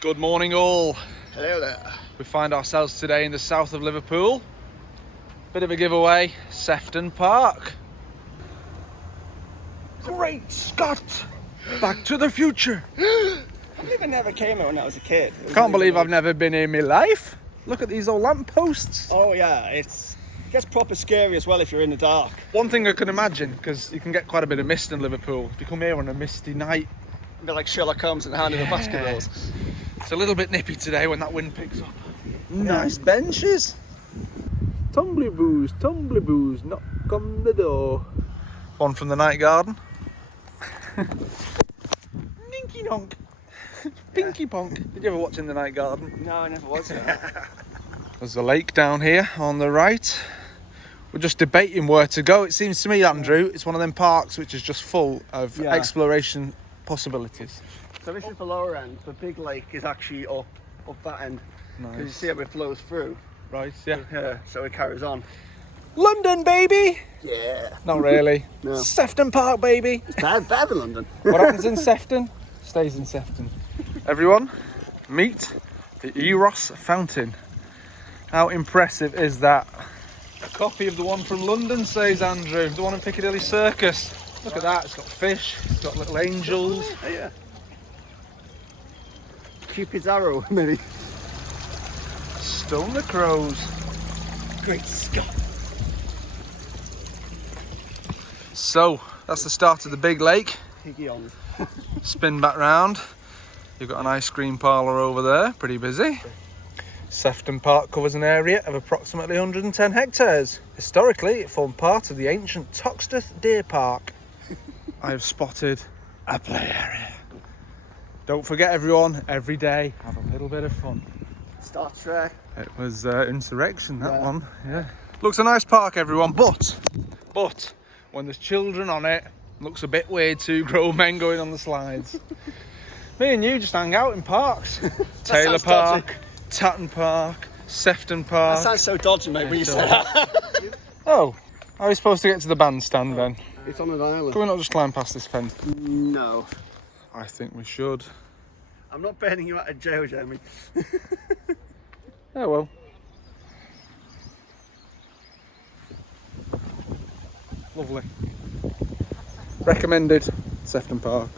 Good morning all. Hello there. We find ourselves today in the south of Liverpool. Bit of a giveaway, Sefton Park. Great Scott! Back to the future. I believe I never came here when I was a kid. Can't believe I've never been here in my life. Look at these old lampposts. Oh yeah, it gets proper scary as well if you're in the dark. One thing I can imagine, because you can get quite a bit of mist in Liverpool, if you come here on a misty night. A bit like Sherlock Holmes and the Hand of the Baskervilles. It's a little bit nippy today when that wind picks up. Nice benches. Tumbly boos, knock on the door. One from the night garden. Ninky nonk. Pinky ponk. Did you ever watch In the Night Garden? No, I never was. There's a lake down here on the right. We're just debating where to go. It seems to me, Andrew, it's one of them parks which is just full of exploration possibilities. So this is the lower end. The big lake is actually up that end. Nice. Because you see how it flows through. Right, yeah. So it carries on. London, baby! Yeah. Not really. No. Sefton Park, baby! It's better than London. What happens in Sefton stays in Sefton. Everyone, meet the Eros Fountain. How impressive is that? A copy of the one from London, says Andrew. The one in Piccadilly Circus. Look at that, it's got fish, it's got little angels. Oh, yeah. Cupid's arrow, maybe. Stone the crows. Great Scott. So, that's the start of the big lake. Piggy on. Spin back round. You've got an ice cream parlour over there, pretty busy. Sefton Park covers an area of approximately 110 hectares. Historically, it formed part of the ancient Toxteth Deer Park. I have spotted a play area. Don't forget everyone, every day, have a little bit of fun. Star Trek. It was Insurrection, that one, yeah. Looks a nice park, everyone, but when there's children on it, looks a bit weird, two grown men going on the slides. Me and you just hang out in parks. Taylor Park, dodgy. Tatton Park, Sefton Park. That sounds so dodgy, mate, when you say that. Oh, how are we supposed to get to the bandstand then? It's on an island. Can we not just climb past this fence? No. I think we should. I'm not burning you out of jail, Jeremy. Oh well. Lovely. Recommended, Sefton Park.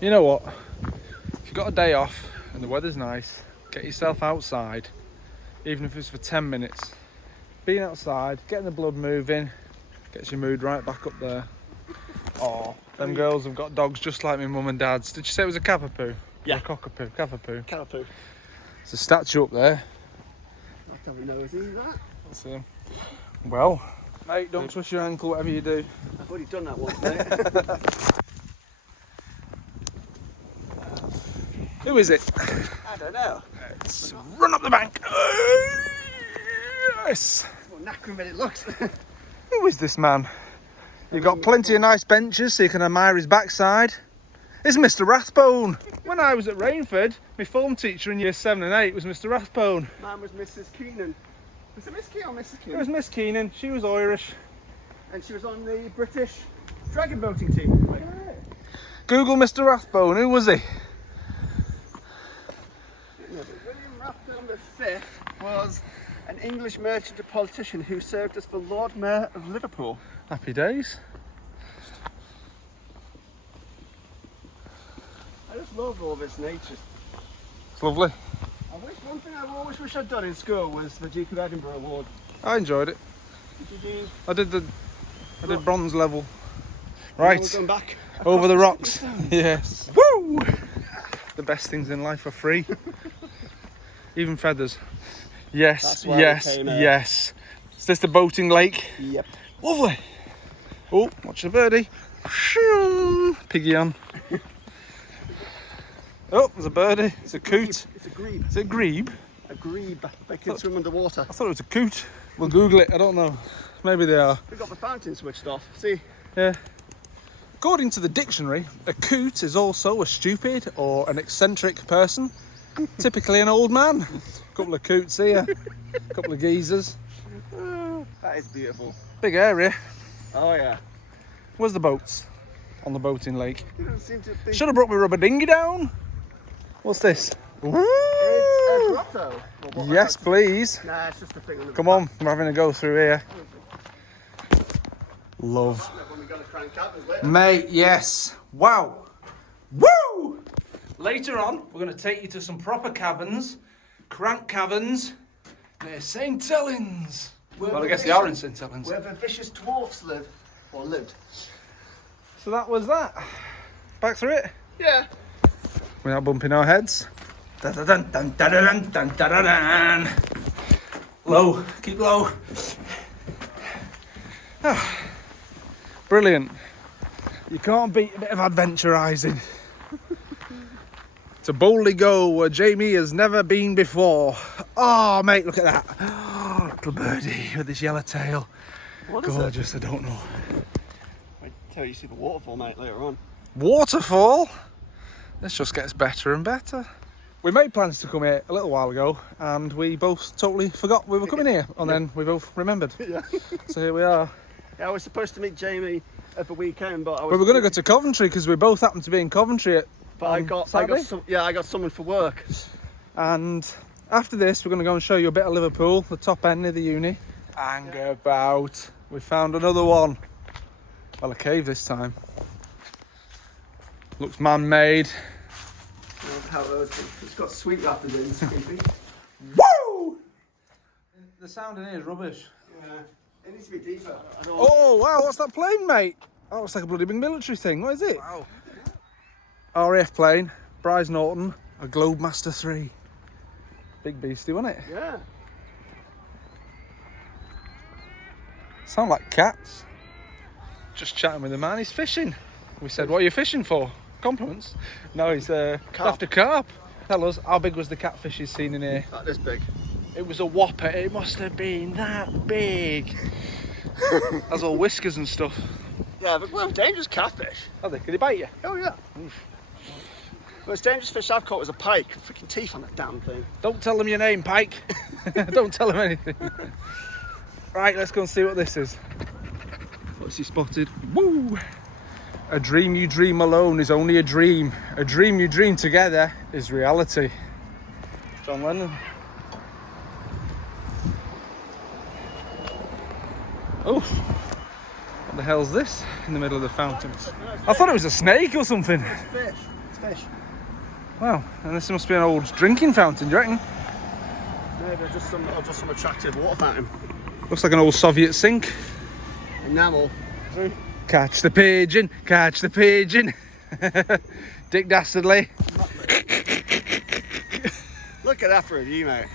You know what? If you've got a day off and the weather's nice, get yourself outside, even if it's for 10 minutes. Being outside, getting the blood moving, gets your mood right back up there. Oh, them girls have got dogs just like my mum and dad's. Did you say it was a cavapoo? Yeah. Or a cockapoo? Cavapoo. Cavapoo. There's a statue up there. Let's have a nosy, that. Let's see him. Well, mate, don't twist your ankle, whatever you do. I've already done that once, mate. Who is it? I don't know. Let's run up the bank. Yes. What knackering it looks. Who is this man? You've got plenty of nice benches so you can admire his backside. It's Mr. Rathbone. When I was at Rainford, my form teacher in year 7 and 8 was Mr. Rathbone. Mine was Mrs. Keenan. Was it Miss Keenan or Mrs. It Keenan? was Miss Keenan. She was Irish. And she was on the British dragon boating team. Google Mr. Rathbone. Who was he? William Rathbone V was an English merchant and politician who served as the Lord Mayor of Liverpool. Happy days. I just love all this nature. It's lovely. One thing I always wish I'd done in school was the Duke of Edinburgh Award. I enjoyed it. Did you? I did bronze level. Right. We're going back. Over the rocks. Yes. Woo! The best things in life are free. Even feathers. Yes, That's why yes, we came here. yes. Is this the boating lake? Yep. Lovely. Oh, watch the birdie. Shoo! Piggy on. Oh, there's a birdie. It's a coot. It's a grebe. Is it a grebe? A grebe. They can swim underwater. I thought it was a coot. We'll Google it. I don't know. Maybe they are. We've got the fountain switched off. See? Yeah. According to the dictionary, a coot is also a stupid or an eccentric person. Typically an old man. A couple of coots here. A couple of geezers. That is beautiful. Big area. Oh yeah. Where's the boats? On the boating lake. It doesn't seem to be. Should have brought my rubber dinghy down. What's this? It's a grotto. Yes, please. Nah, it's just a thing on the Come on, we're having a go through here. Love. When we got to crank out, there's later. Mate, yes. Wow. Woo! Later on, we're going to take you to some proper caverns. Crank caverns. Near St. Helens. Well, I guess they are in St. Helens. Where the vicious dwarfs live. Or lived. So that was that. Back through it. Yeah. Without bumping our heads. Dun, dun, dun, dun, dun, dun, dun, dun, dun. Low, keep low. Ah, brilliant. You can't beat a bit of adventurising. To boldly go where Jamie has never been before. Oh, mate, look at that. Oh, little birdie with this yellow tail. What is Gorgeous, I don't know. I tell you see the waterfall, mate, later on. Waterfall? This just gets better and better. We made plans to come here a little while ago and we both totally forgot we were coming here and then we both remembered. Yeah. So here we are. Yeah, I was supposed to meet Jamie at the weekend, but We were going to go to Coventry because we both happened to be in Coventry I got someone for work. And after this we're going to go and show you a bit of Liverpool, the top end of the uni. Hang about. We found another one. Well, a cave this time. Looks man-made. How it's got sweet wrappers in. It's creepy. Woo! The sound in here is rubbish. Yeah. It needs to be deeper. Oh wow, what's that plane, mate? Oh, it's like a bloody big military thing. What is it? Wow. RAF plane, Bryce Norton, a Globemaster 3. Big beastie, wasn't it? Yeah. Sound like cats. Just chatting with the man, he's fishing. We said, what are you fishing for? Compliments? No, he's after carp. Tell us, how big was the catfish he's seen in here? That is big. It was a whopper, it must have been that big. Has all whiskers and stuff. Yeah, but well, dangerous catfish. Are they? Could he bite you? Oh yeah. The most dangerous fish I've caught was a pike. Freaking teeth on that damn thing. Don't tell them your name, Pike. Don't tell them anything. Right, let's go and see what this is. What's he spotted? Woo! A dream you dream alone is only a dream. A dream you dream together is reality. John Lennon. Oh, what the hell's this in the middle of the fountains? I thought it was a snake or something. It's fish. It's fish. Wow, and this must be an old drinking fountain, do you reckon? No, they're just some attractive water fountain. Looks like an old Soviet sink. Enamel. Catch the pigeon, catch the pigeon. Dick Dastardly. Look at that for a view, mate.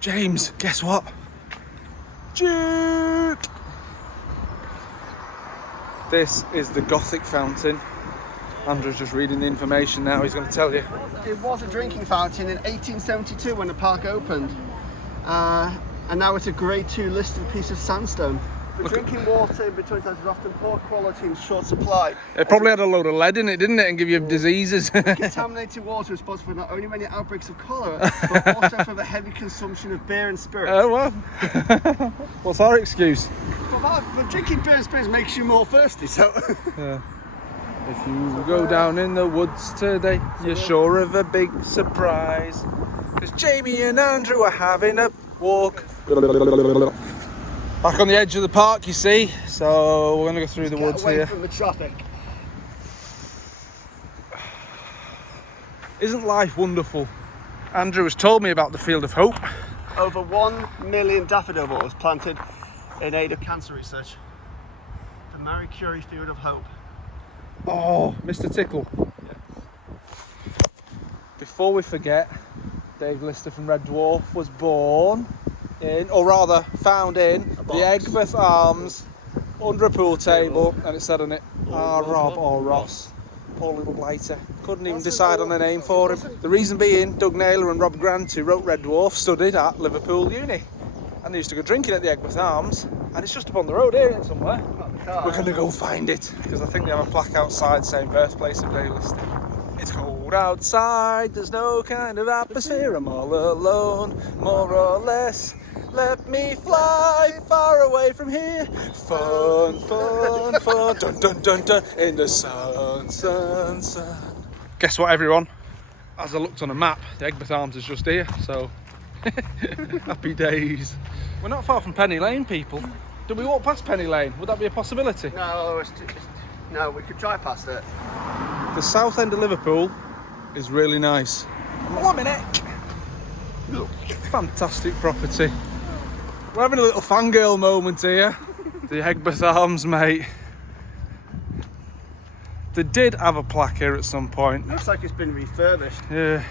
James, guess what? Duke! This is the Gothic fountain. Andrew's just reading the information now, he's going to tell you. It was a drinking fountain in 1872 when the park opened. And now it's a grade 2 listed piece of sandstone. The drinking water in between times is often poor quality and short supply. It probably had a load of lead in it, didn't it, and give you diseases. Contaminated water is responsible for not only many outbreaks of cholera, but also for the heavy consumption of beer and spirits. Oh well. What's our excuse? But drinking beer and spirits makes you more thirsty, so... Yeah. If you go down in the woods today, you're sure of a big surprise. Because Jamie and Andrew are having a walk. Back on the edge of the park, you see. So we're going to go through the woods away here. from the traffic. Isn't life wonderful? Andrew has told me about the Field of Hope. Over 1 million daffodil was planted in aid of cancer research. The Marie Curie Field of Hope. Oh, Mr. Tickle. Yeah. Before we forget, Dave Lister from Red Dwarf was born in, or rather found in, the Egbert Arms under a pool table, and it said on it, Rob or Ross. Poor little blighter. Couldn't even decide on a name for him. The reason being, Doug Naylor and Rob Grant, who wrote Red Dwarf, studied at Liverpool Uni. And they used to go drinking at the Egbert Arms, and it's just up on the road here, isn't it, somewhere? We're going to go find it, because I think they have a plaque outside saying Birthplace of Dave Lister. It's cold. cold outside, there's no kind of atmosphere. I'm all alone, more or less. Let me fly far away from here. Fun, fun, fun. Dun, dun, dun, dun. In the sun, sun, sun. Guess what, everyone? As I looked on a map, the Egbert Arms is just here, so happy days. We're not far from Penny Lane, people. Do we walk past Penny Lane? Would that be a possibility? No, no, we could drive past it. The south end of Liverpool is really nice. 1 minute. Fantastic property. We're having a little fangirl moment here. The Egbert Arms, mate. They did have a plaque here at some point. Looks like it's been refurbished. Yeah.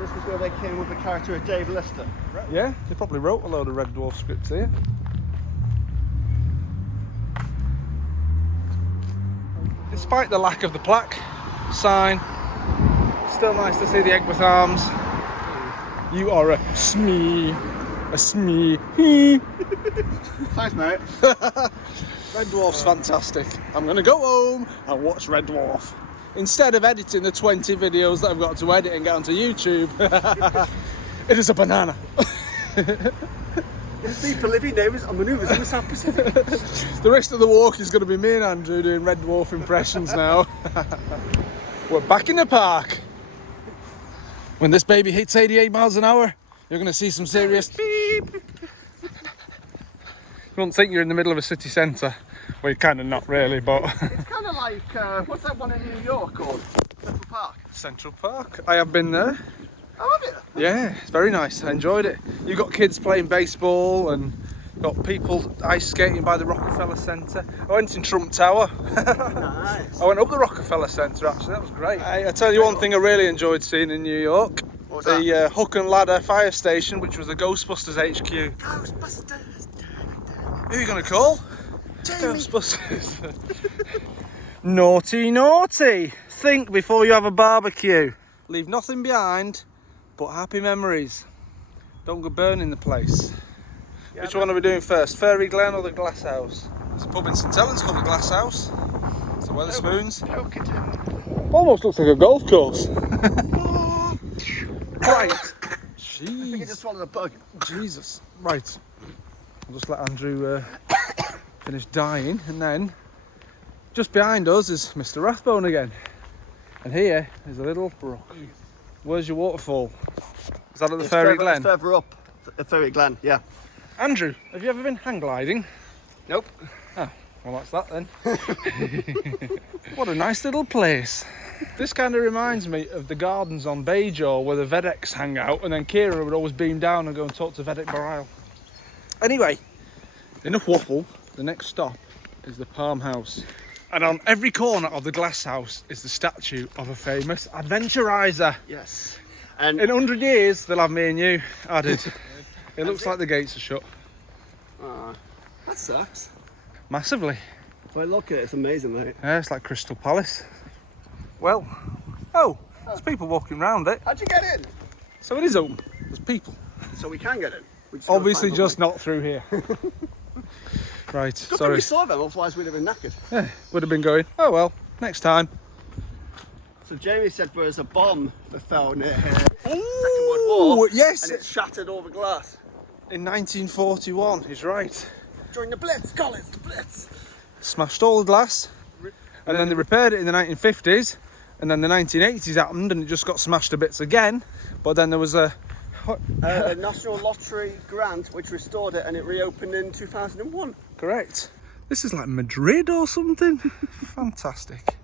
This was where they came with the character of Dave Lister. Right. Yeah, they probably wrote a load of Red Dwarf scripts here. Despite the lack of the plaque, sign, still nice to see the Egbert Arms. You are a smee. A smee. Thanks, mate. Red Dwarf's fantastic. I'm going to go home and watch Red Dwarf. Instead of editing the 20 videos that I've got to edit and get onto YouTube, it is a banana. People living neighbours and manoeuvres in the South Pacific. The rest of the walk is going to be me and Andrew doing Red Dwarf impressions now. We're back in the park. When this baby hits 88 miles an hour, you're going to see some serious beep. You wouldn't think you're in the middle of a city centre. Well, you're kind of not really, but... It's kind of like, what's that one in New York called? Central Park. Central Park. I have been there. Oh, have you? Yeah, it's very nice. I enjoyed it. You've got kids playing baseball and got people ice skating by the Rockefeller Centre. I went in Trump Tower. Nice. I went up the Rockefeller Centre, actually. That was great. I tell you one thing I really enjoyed seeing in New York. What was the Hook and Ladder fire station, which was the Ghostbusters HQ. Ghostbusters. Who are you going to call? Jamie. Ghostbusters. Naughty, naughty. Think before you have a barbecue. Leave nothing behind but happy memories. Don't go burning the place. Yeah, Which one are we doing first? Fairy Glen or the Glass House? There's a pub in St Helens called the Glass House. So Weatherspoons. Almost looks like a golf course. Right. I think I just swallowed a bug. Jesus. Right. I'll just let Andrew finish dying, and then just behind us is Mr. Rathbone again. And here is a little brook. Where's your waterfall? Is that at the Fairy Glen? It's further up. The Fairy Glen, yeah. Andrew, have you ever been hang gliding? Nope. Oh, well that's that then. What a nice little place. This kind of reminds me of the gardens on Bajor where the Vedex hang out, and then Kira would always beam down and go and talk to Vedek Barile. Anyway, enough waffle. The next stop is the Palm House. And on every corner of the Glass House is the statue of a famous adventurizer. Yes. And In 100 years, they'll have me and you added. It looks like the gates are shut. that sucks. Massively. If I look at it, it's amazing, mate. Yeah, it's like Crystal Palace. Well, there's people walking around it. How'd you get in? So it is open. There's people. So we can get in. We just gotta Obviously find a just way. not through here. Right, Good thing sorry. we saw them, otherwise we'd have been knackered. Yeah, would have been going, oh well, next time. So Jamie said there was a bomb that fell near here. Second World War. Yes! And it shattered all the glass. In 1941, he's right. During the Blitz, Collins, the Blitz. Smashed all the glass, and then they repaired it in the 1950s, and then the 1980s happened and it just got smashed to bits again. But then there was a National Lottery grant which restored it, and it reopened in 2001. correct. This is like Madrid or something. Fantastic.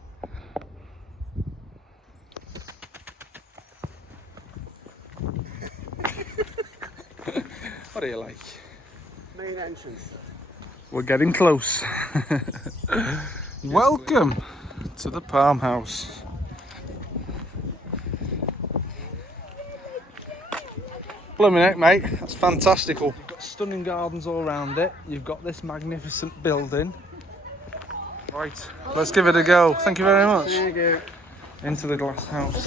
What do you like? Main entrance. We're getting close. Welcome to the Palm House. Blooming heck, mate, that's fantastical. You've got stunning gardens all around it. You've got this magnificent building. Right, let's give it a go. Thank you very much. There you go. Into the Glass House.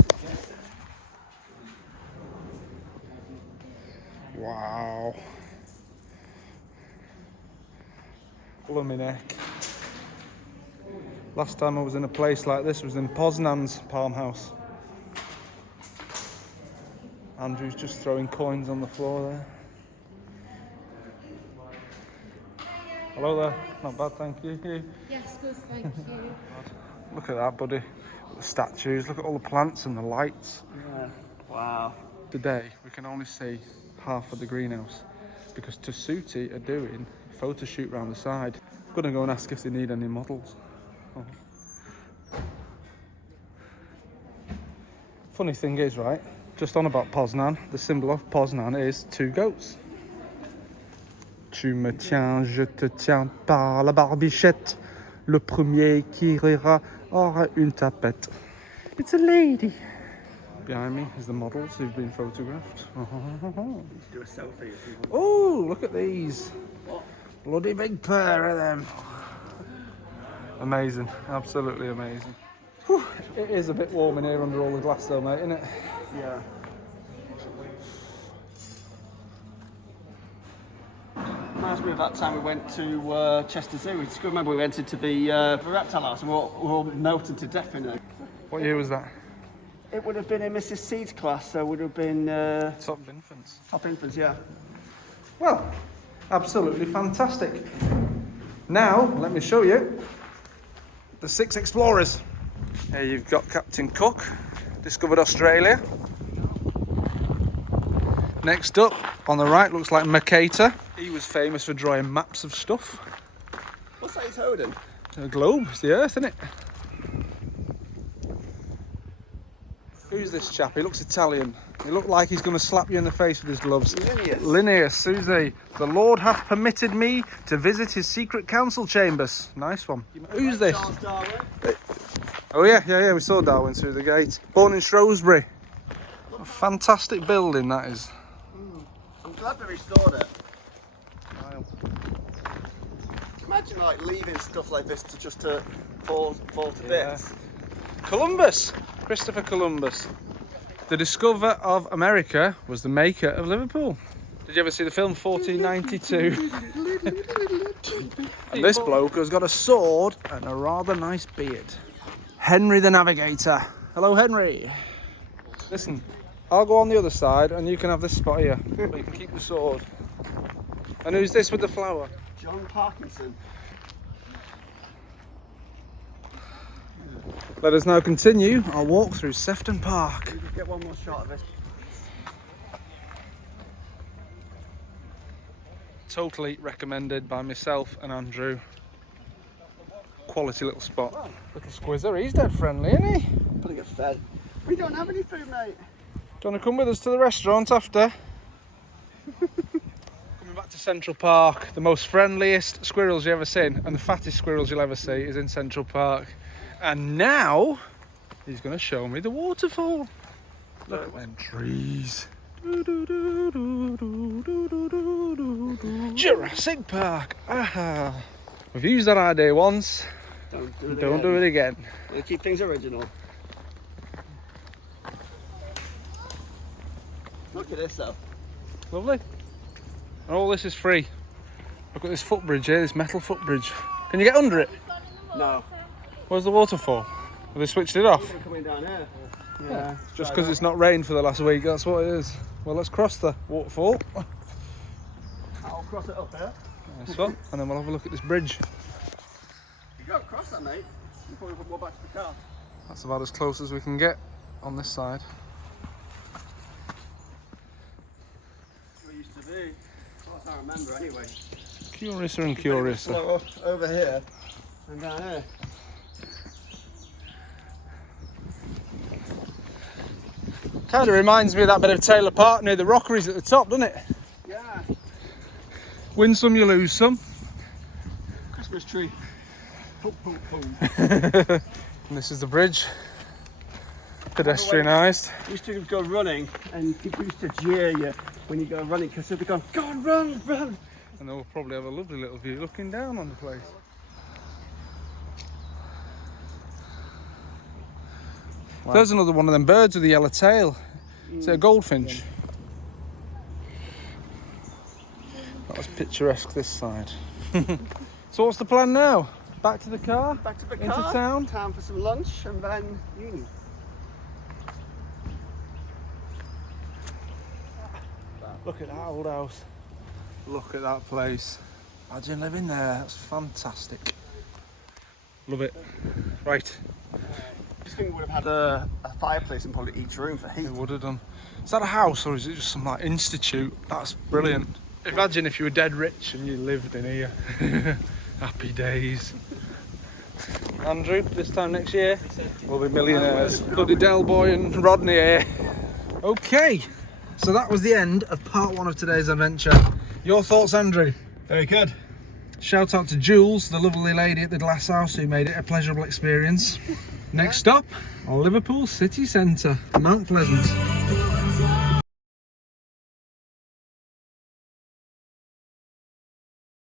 Wow. Blooming heck. Last time I was in a place like this was in Poznan's Palm House. Andrew's just throwing coins on the floor there. Hello there. Not bad, thank you. You? Yes, good, thank you. Look at that, buddy. The statues, look at all the plants and the lights. Yeah. Wow. Today, we can only see half of the greenhouse because Tasuti are doing a photo shoot round the side. I'm gonna go and ask if they need any models. Oh. Funny thing is, right, just on about Poznan, the symbol of Poznan is two goats. Tu me tiens, je te tiens par la barbichette. Le premier qui rira aura une tapette. It's a lady. Behind me is the models who've been photographed. Do a selfie. Oh, look at these. Bloody big pair of them. Amazing, absolutely amazing. Whew. It is a bit warm in here under all the glass though, mate, isn't it? Yeah. Reminds me of that time we went to Chester Zoo. I remember we went into the reptile house and we were all melted to death in there. What year was that? It would have been in Mrs. Seed's class, so it would have been Top infants. top infants, yeah. Well, absolutely fantastic. Now, let me show you the 6 explorers. Here you've got Captain Cook, discovered Australia. Next up, on the right, looks like Mercator. He was famous for drawing maps of stuff. What's that he's holding? A globe, it's the Earth, isn't it? Who's this chap? He looks Italian. He looked like he's going to slap you in the face with his gloves. Linnaeus. Linnaeus, Susie. The Lord hath permitted me to visit his secret council chambers. Nice one. Who's this? Charles Darwin. Oh yeah, we saw Darwin through the gate. Born in Shrewsbury. A fantastic building that is. I'm glad they restored it. Imagine like leaving stuff like this to just to fall to bits. Columbus, Christopher Columbus. The discoverer of America was the maker of Liverpool. Did you ever see the film 1492? And this bloke has got a sword and a rather nice beard. Henry the Navigator. Hello, Henry. Listen, I'll go on the other side and you can have this spot here. But you can keep the sword. And who's this with the flower? John Parkinson. Let us now continue our walk through Sefton Park. We just get one more shot of this. Totally recommended by myself and Andrew. Quality little spot. Little squizzer, he's dead friendly, isn't he? Gotta get fed. We don't have any food, mate. Do you want to come with us to the restaurant after? Coming back to Central Park, the most friendliest squirrels you ever seen and the fattest squirrels you'll ever see is in Central Park. And now he's going to show me the waterfall. Look at them trees. Jurassic Park. Aha. We've used that idea once. Don't do it again. We'll keep things original. Look at this though. Lovely. And all this is free. Look at this footbridge here, this metal footbridge. Can you get under it? No. Where's the waterfall? Have they switched it off? We're coming down here. Yeah. Just because it's not rained for the last week, that's what it is. Well, let's cross the waterfall. I'll cross it up there. Nice one. And then we'll have a look at this bridge. You gotta cross that, mate. Before we go back to the car. That's about as close as we can get on this side. Where it used to be. Well, I can't remember anyway. Curiouser and curiouser. Slow over here and down here. Kind of reminds me of that bit of Taylor Park near the Rockeries at the top, doesn't it? Yeah. Win some, you lose some. Christmas tree. Ho, ho, ho. And this is the bridge. Pedestrianised. We used to go running and people used to jeer you when you go running because they'd be going, go on, run, run. And they'll probably have a lovely little view looking down on the place. Wow. There's another one of them birds with a yellow tail. Is it a goldfinch? That was picturesque this side. So what's the plan now? Back to the car? Back to the Into car. town? Time for some lunch and then uni. Look at that old house. Look at that place. Imagine living there. That's fantastic. Love it. Right. I think we would have had a fireplace in probably each room for heat. It would have done. Is that a house or is it just some like institute? That's brilliant. Imagine if you were dead rich and you lived in here. Happy days. Andrew, this time next year we'll be millionaires. Bloody Del Boy and Rodney here. Okay, so that was the end of part 1 of today's adventure. Your thoughts, Andrew? Very good. Shout out to Jules, the lovely lady at the glass house who made it a pleasurable experience. Next stop, Liverpool city centre, Mount Pleasant.